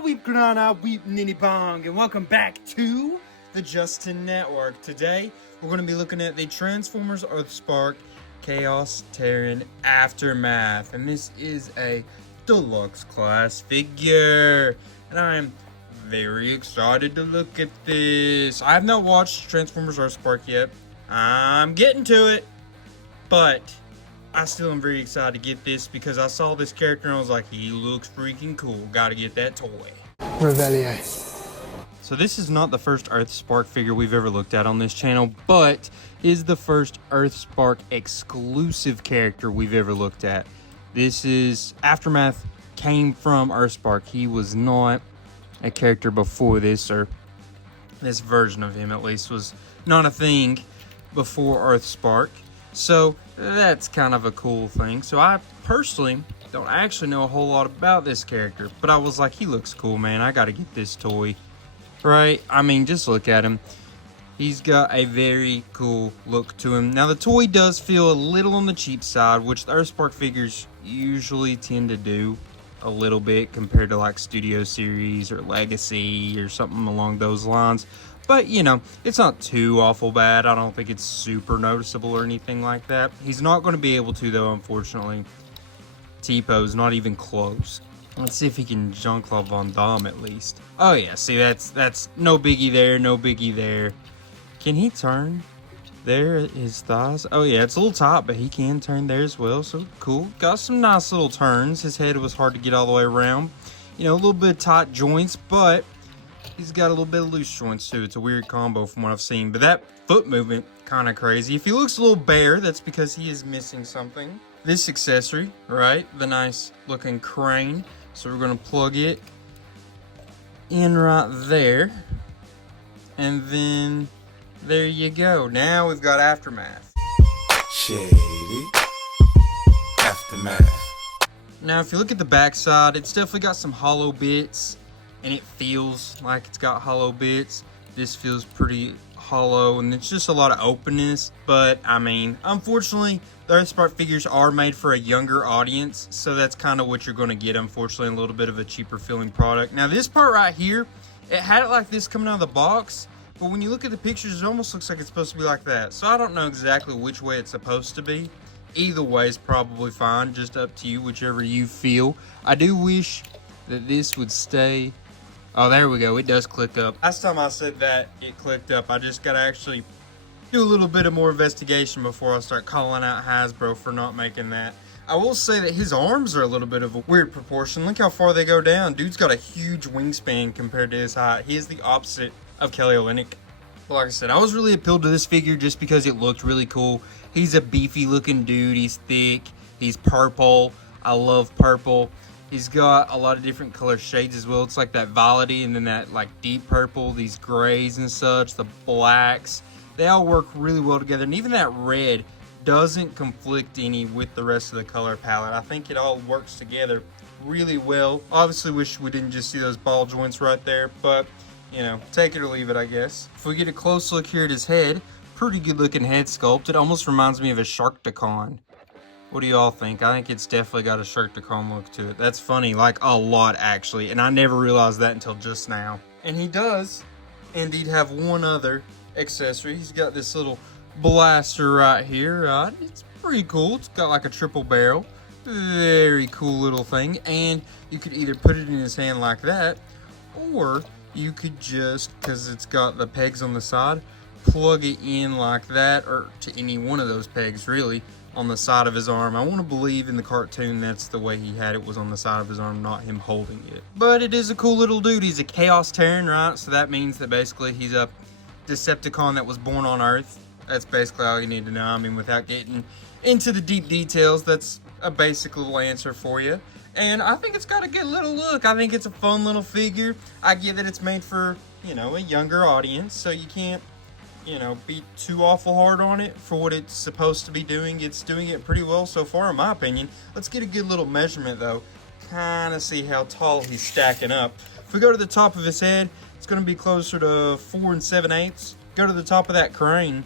weep granada, weep ninny bong, and welcome back to the Justin Network. Today, we're going to be looking at the Transformers Earthspark Chaos Terran Aftermath, and this is a deluxe class figure, and I'm very excited to look at this. I have not watched Transformers Earthspark yet. I'm getting to it, but I still am very excited to get this because I saw this character and I was like, he looks freaking cool. Gotta get that toy. Revelio. So this is not the first Earthspark figure we've ever looked at on this channel, but is the first Earthspark exclusive character we've ever looked at. This is Aftermath came from Earthspark. He was not a character before this, or this version of him at least was not a thing before Earthspark. So that's kind of a cool thing. So I personally don't actually know a whole lot about this character, but I was like, he looks cool, man. I gotta get this toy, right? I mean, just look at him. He's got a very cool look to him. Now the toy does feel a little on the cheap side, which the Earthspark figures usually tend to do a little bit compared to like Studio Series or Legacy or something along those lines. But, you know, it's not too awful bad. I don't think it's super noticeable or anything like that. He's not going to be able to, though, unfortunately. T-pose, not even close. Let's see if he can Jean-Claude Van Damme at least. Oh, yeah, see, that's no biggie there, no biggie there. Can he turn there, his thighs? Oh, yeah, it's a little tight, but he can turn there as well, so cool. Got some nice little turns. His head was hard to get all the way around. You know, a little bit of tight joints, but he's got a little bit of loose joints too. It's a weird combo from what I've seen. But that foot movement, kind of crazy. If he looks a little bare, that's because he is missing something. This accessory, right? The nice looking crane. So we're going to plug it in right there. And then there you go. Now we've got Aftermath. Shady Aftermath. Now if you look at the backside, it's definitely got some hollow bits. And it feels like it's got hollow bits. This feels pretty hollow, and it's just a lot of openness. But I mean, unfortunately, the Earthspark figures are made for a younger audience, so that's kind of what you're going to get. Unfortunately, a little bit of a cheaper feeling product. Now, this part right here, it had it like this coming out of the box, but when you look at the pictures, it almost looks like it's supposed to be like that. So I don't know exactly which way it's supposed to be. Either way is probably fine, just up to you, whichever you feel. I do wish that this would stay. Oh, there we go. It does click up. Last time I said that it clicked up, I just got to actually do a little bit of more investigation before I start calling out Hasbro for not making that. I will say that his arms are a little bit of a weird proportion. Look how far they go down. Dude's got a huge wingspan compared to his height. He is the opposite of Kelly Olynyk. But like I said, I was really appealed to this figure just because it looked really cool. He's a beefy looking dude. He's thick. He's purple. I love purple. He's got a lot of different color shades as well. It's like that violety and then that like deep purple, these grays and such, the blacks. They all work really well together. And even that red doesn't conflict any with the rest of the color palette. I think it all works together really well. Obviously wish we didn't just see those ball joints right there, but you know, take it or leave it, I guess. If we get a close look here at his head, pretty good looking head sculpt. It almost reminds me of a Sharkticon. What do you all think? I think it's definitely got a Sharkticon look to it. That's funny, like a lot actually, and I never realized that until just now. And he does indeed have one other accessory. He's got this little blaster right here. It's pretty cool. It's got like a triple barrel. Very cool little thing. And you could either put it in his hand like that, or you could just, because it's got the pegs on the side, plug it in like that, or to any one of those pegs really, on the side of his arm. I want to believe in the cartoon that's the way he had it, was on the side of his arm, not him holding it. But it is a cool little dude. He's a Chaos Terran, right? So that means that basically he's a Decepticon that was born on Earth. That's basically all you need to know. I mean, without getting into the deep details, that's a basic little answer for you. And I think it's got a good little look. I think it's a fun little figure. I get that it's made for, you know, a younger audience, so you can't, you know, be too awful hard on it for what it's supposed to be doing. It's doing it pretty well so far, in my opinion. Let's get a good little measurement, though. Kind of see how tall he's stacking up. If we go to the top of his head, it's going to be closer to 4 7/8. Go to the top of that crane.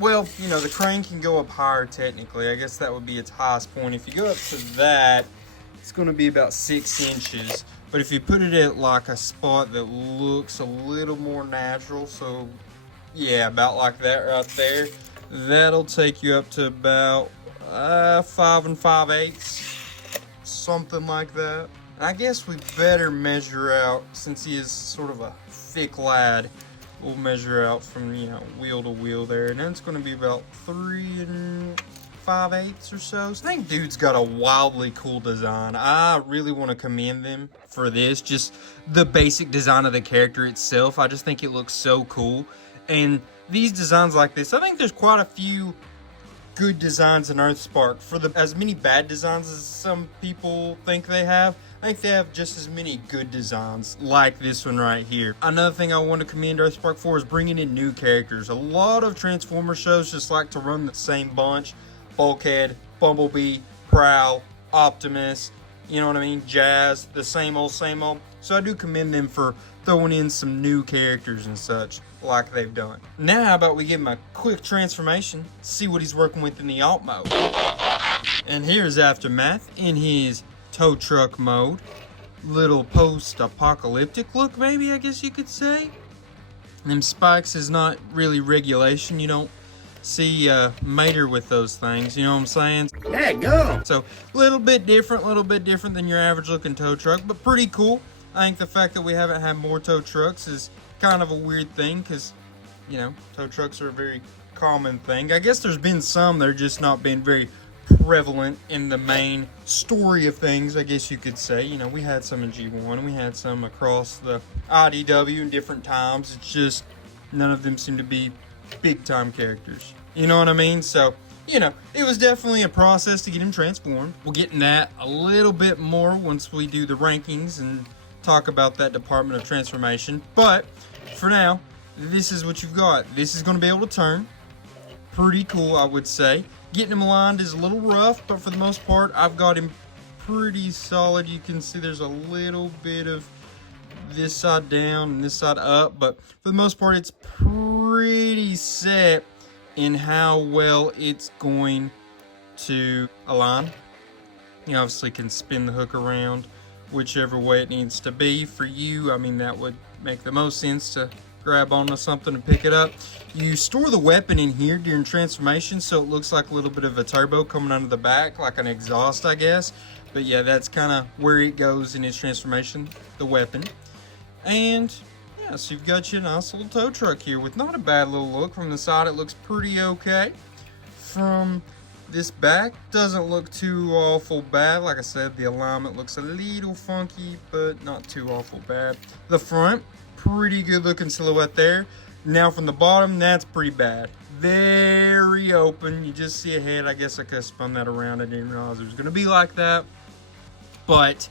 Well, you know, the crane can go up higher, technically. I guess that would be its highest point. If you go up to that, it's going to be about 6 inches. But if you put it at like a spot that looks a little more natural, so yeah, about like that right there, that'll take you up to about 5 5/8, something like that. And I guess we better measure out, since he is sort of a thick lad, we'll measure out from, you know, wheel to wheel there, and then it's going to be about 3 5/8 or so. I think dude's got a wildly cool design. I really want to commend them for this. Just the basic design of the character itself, I just think it looks so cool. And these designs like this, I think there's quite a few good designs in Earthspark. For as many bad designs as some people think they have, I think they have just as many good designs like this one right here. Another thing I want to commend Earthspark for is bringing in new characters. A lot of Transformer shows just like to run the same bunch. Bulkhead, Bumblebee, Prowl, Optimus, you know what I mean, Jazz, the same old, same old. So I do commend them for throwing in some new characters and such like they've done. Now how about we give him a quick transformation, see what he's working with in the alt mode. And here's Aftermath in his tow truck mode. Little post-apocalyptic look, maybe, I guess you could say. Them spikes is not really regulation. You don't see Mater with those things, you know what I'm saying? Yeah, go! So a little bit different than your average looking tow truck, but pretty cool. I think the fact that we haven't had more tow trucks is kind of a weird thing, because, you know, tow trucks are a very common thing. I guess there's been some, they're just not been very prevalent in the main story of things, I guess you could say. You know, we had some in G1 and we had some across the IDW in different times. It's just none of them seem to be big time characters, you know what I mean? So, you know, it was definitely a process to get him transformed. We'll get in that a little bit more once we do the rankings and talk about that department of transformation. But for now, this is what you've got. This is going to be able to turn. Pretty cool, I would say. Getting him aligned is a little rough, but for the most part, I've got him pretty solid. You can see there's a little bit of this side down and this side up, but for the most part, it's pretty set in how well it's going to align. You obviously can spin the hook around whichever way it needs to be. For you, I mean, that would make the most sense to grab onto something and pick it up. You store the weapon in here during transformation, so it looks like a little bit of a turbo coming out of the back, like an exhaust, I guess. But yeah, that's kind of where it goes in its transformation, the weapon. And yeah, so you've got your nice little tow truck here with not a bad little look. From the side, it looks pretty okay. From this back, doesn't look too awful bad. Like I said, the alignment looks a little funky, but not too awful bad. The front, pretty good looking silhouette there. Now from the bottom, that's pretty bad. Very open. You just see a head. I guess I could have spun that around. I didn't realize it was going to be like that. But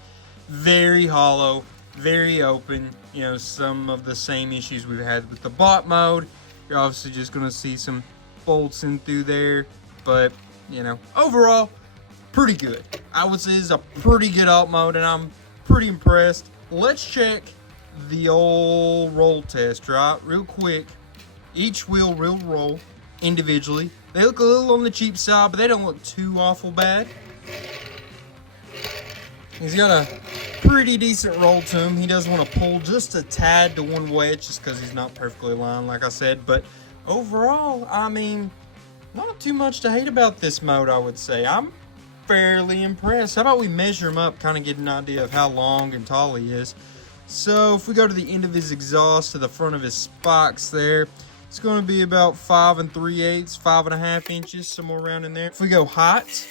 very hollow, very open. You know, some of the same issues we've had with the bot mode. You're obviously just going to see some bolts in through there. But, you know, overall, pretty good. I would say it's a pretty good alt mode, and I'm pretty impressed. Let's check the old roll test, right? Real quick. Each wheel will roll individually. They look a little on the cheap side, but they don't look too awful bad. He's got a pretty decent roll to him. He does want to pull just a tad to one way, just because he's not perfectly aligned, like I said. But overall, I mean, not too much to hate about this mode, I would say. I'm fairly impressed. How about we measure him up, kind of get an idea of how long and tall he is. So if we go to the end of his exhaust, to the front of his spikes there, it's going to be about 5 3/8, 5.5 inches, somewhere around in there. If we go height,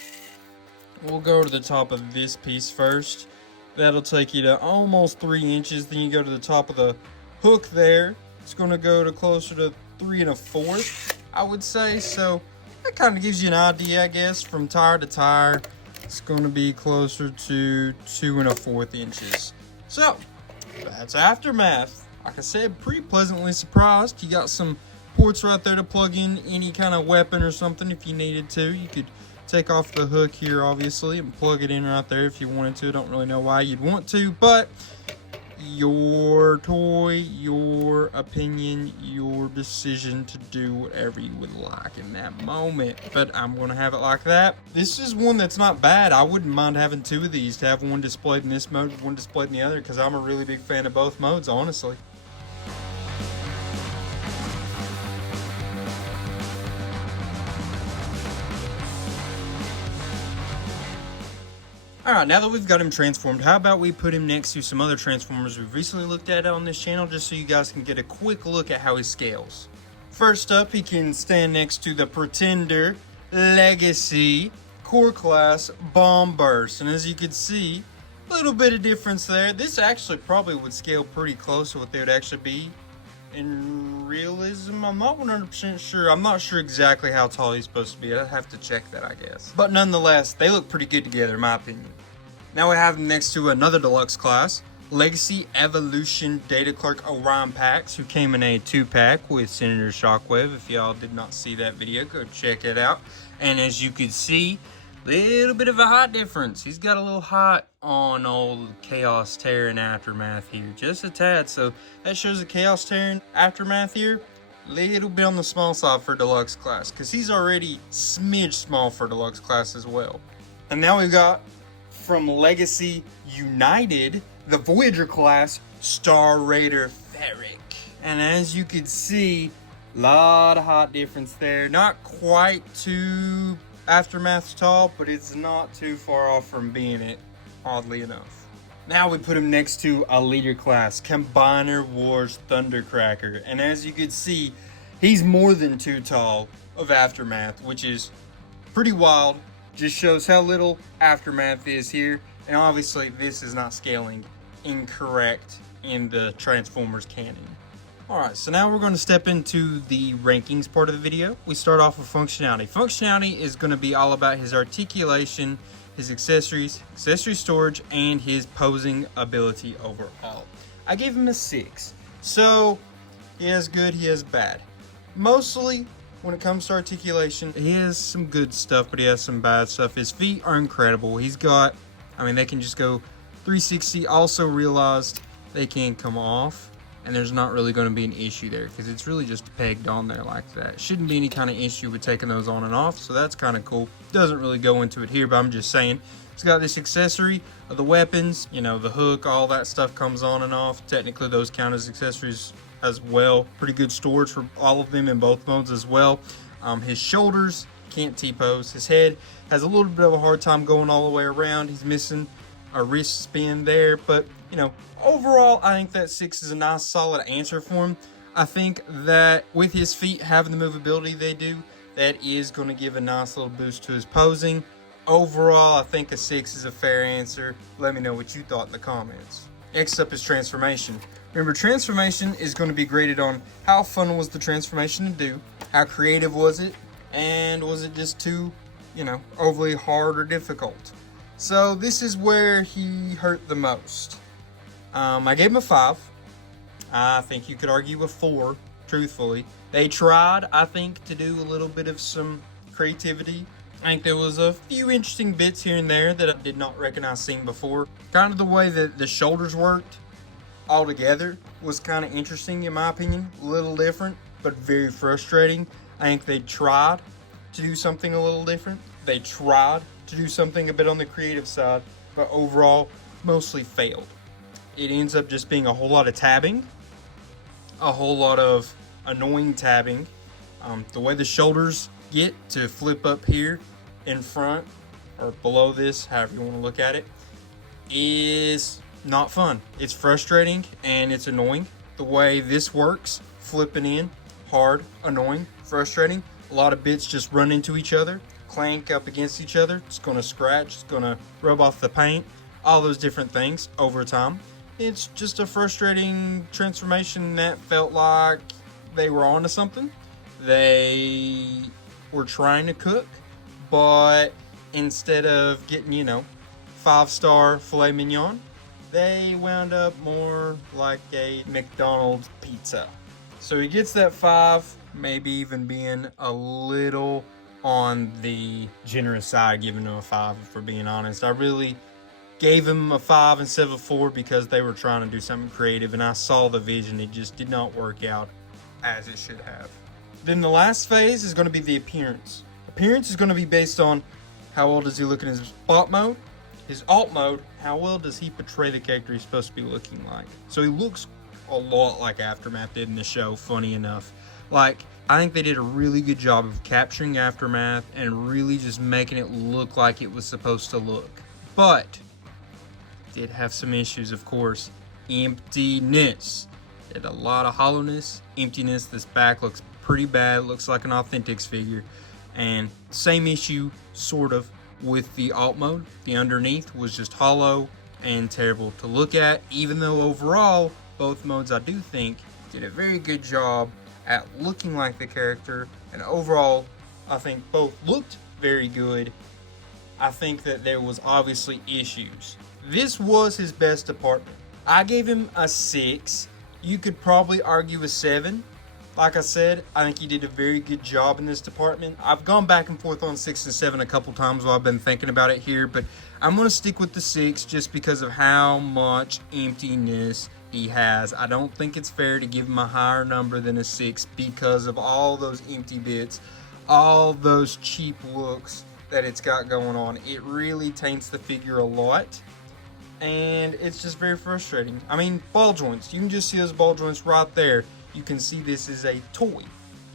we'll go to the top of this piece first. That'll take you to almost 3 inches. Then you go to the top of the hook there. It's going to go to closer to 3 1/4, I would say. So that kind of gives you an idea, I guess, from tire to tire. It's going to be closer to 2 1/4 inches. So that's Aftermath. Like I said, pretty pleasantly surprised. You got some ports right there to plug in any kind of weapon or something if you needed to. You could take off the hook here, obviously, and plug it in right there if you wanted to. Don't really know why you'd want to, but your toy, your opinion, your decision to do whatever you would like in that moment. But I'm gonna have it like that. This is one that's not bad. I wouldn't mind having two of these, to have one displayed in this mode, one displayed in the other, because I'm a really big fan of both modes, honestly. Alright, now that we've got him transformed, how about we put him next to some other Transformers we've recently looked at on this channel, just so you guys can get a quick look at how he scales. First up, he can stand next to the Pretender Legacy Core Class Bomb Burst. And as you can see, a little bit of difference there. This actually probably would scale pretty close to what they would actually be in realism. I'm not 100% sure. I'm not sure exactly how tall he's supposed to be. I'd have to check that, I guess. But nonetheless, they look pretty good together, in my opinion. Now we have him next to another deluxe class, Legacy Evolution Data Clerk Orion Packs, who came in a 2-pack with Senator Shockwave. If y'all did not see that video, go check it out. And as you can see, little bit of a height difference. He's got a little height on old Chaos Terran Aftermath here, just a tad. So that shows the Chaos Terran Aftermath here, little bit on the small side for deluxe class, because he's already smidge small for deluxe class as well. And now we've got from Legacy United, the Voyager class Star Raider Ferric. And as you can see, a lot of height difference there. Not quite too Aftermath tall, but it's not too far off from being it, oddly enough. Now we put him next to a leader class, Combiner Wars Thundercracker. And as you can see, he's more than too tall of Aftermath, which is pretty wild. Just shows how little Aftermath is here. And obviously this is not scaling incorrect in the Transformers canon. Alright, so now we're going to step into the rankings part of the video. We start off with functionality. Functionality is going to be all about his articulation, his accessories, accessory storage, and his posing ability overall. I gave him a 6. So he has good, he has bad. Mostly when it comes to articulation, he has some good stuff, but he has some bad stuff. His feet are incredible. He's got, I mean, they can just go 360. Also realized they can come off, and there's not really going to be an issue there because it's really just pegged on there like that. Shouldn't be any kind of issue with taking those on and off, so that's kind of cool. Doesn't really go into it here, but I'm just saying. It's got this accessory of the weapons, you know, the hook, all that stuff comes on and off. Technically, those count as accessories as well. Pretty good storage for all of them in both modes as well. His shoulders can't T-pose. His head has a little bit of a hard time going all the way around. He's missing a wrist spin there, but you know, overall I think that 6 is a nice solid answer for him. I think that with his feet having the movability they do, that is going to give a nice little boost to his posing. Overall, I think a 6 is a fair answer. Let me know what you thought in the comments. Next up is transformation. Remember, transformation is going to be graded on how fun was the transformation to do, how creative was it, and was it just too, you know, overly hard or difficult. So this is where he hurt the most. I gave him a 5. I think you could argue a 4, truthfully. They tried, I think, to do a little bit of some creativity. I think there was a few interesting bits here and there that I did not recognize seeing before. Kind of the way that the shoulders worked altogether was kind of interesting in my opinion. A little different, but very frustrating. I think they tried to do something a little different. They tried to do something a bit on the creative side, but overall, mostly failed. It ends up just being a whole lot of tabbing, a whole lot of annoying tabbing. The way the shoulders get to flip up here in front or below this, however you want to look at it, is not fun. It's frustrating and it's annoying. The way this works, flipping in, hard, annoying, frustrating. A lot of bits just run into each other, clank up against each other. It's going to scratch, it's going to rub off the paint, all those different things over time. It's just a frustrating transformation that felt like they were onto something. They were trying to cook, but instead of getting, you know, 5-star filet mignon, they wound up more like a McDonald's pizza. So he gets that 5, maybe even being a little on the generous side, giving him a 5, if we're being honest. I really gave him a 5 instead of a 4 because they were trying to do something creative, and I saw the vision. It just did not work out as it should have. Then the last phase is going to be the appearance. Appearance is going to be based on how well does he look in his spot mode, his alt mode, how well does he portray the character he's supposed to be looking like. So he looks a lot like Aftermath did in the show, funny enough. Like, I think they did a really good job of capturing Aftermath and really just making it look like it was supposed to look. But did have some issues, of course. Emptiness. It had a lot of hollowness, emptiness. This back looks pretty bad. It looks like an Authentics figure. And same issue, sort of, with the alt mode. The underneath was just hollow and terrible to look at, even though overall, both modes I do think did a very good job at looking like the character, and overall, I think both looked very good. I think that there was obviously issues. This was his best department. I gave him a 6. You could probably argue a 7. Like I said, I think he did a very good job in this department. I've gone back and forth on 6 and 7 a couple times while I've been thinking about it here, but I'm going to stick with the 6 just because of how much emptiness he has. I don't think it's fair to give him a higher number than a 6 because of all those empty bits, all those cheap looks that it's got going on. It really taints the figure a lot, and it's just very frustrating. I mean, ball joints. You can just see those ball joints right there. You can see this is a toy.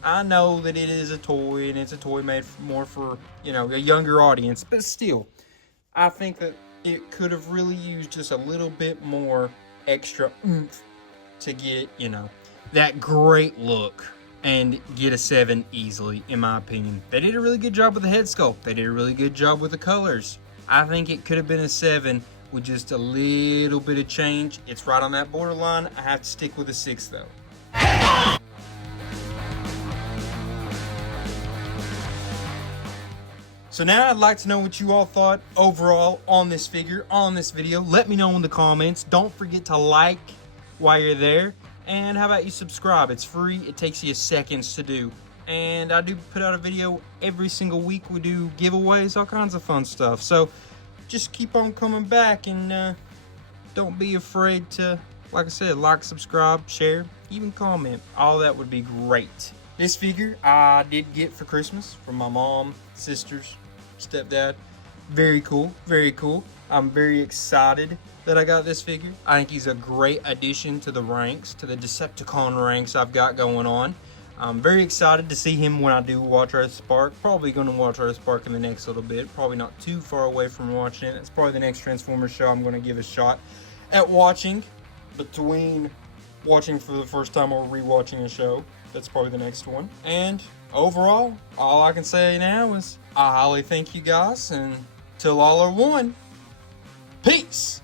I know that it is a toy, and it's a toy made more for, you know, a younger audience, but still, I think that it could have really used just a little bit more extra oomph to get, you know, that great look and get a 7 easily, in my opinion. They did a really good job with the head sculpt. They did a really good job with the colors. I think it could have been a 7 with just a little bit of change. It's right on that borderline. I have to stick with a 6 though. So now I'd like to know what you all thought overall on this figure, on this video. Let me know in the comments. Don't forget to like while you're there. And how about you subscribe? It's free. It takes you seconds to do. And I do put out a video every single week. We do giveaways, all kinds of fun stuff. So just keep on coming back, and don't be afraid to, like I said, like, subscribe, share, even comment. All that would be great. This figure I did get for Christmas from my mom, sisters, stepdad. Very cool, very cool. I'm very excited that I got this figure. I think he's a great addition to the ranks, to the Decepticon ranks I've got going on. I'm very excited to see him when I do watch Earthspark. Probably going to watch Earthspark in the next little bit. Probably not too far away from watching it. It's probably the next Transformers show I'm going to give a shot at watching. Between watching for the first time or rewatching a show, that's probably the next one. And overall, all I can say now is I highly thank you guys, and till all are one, peace!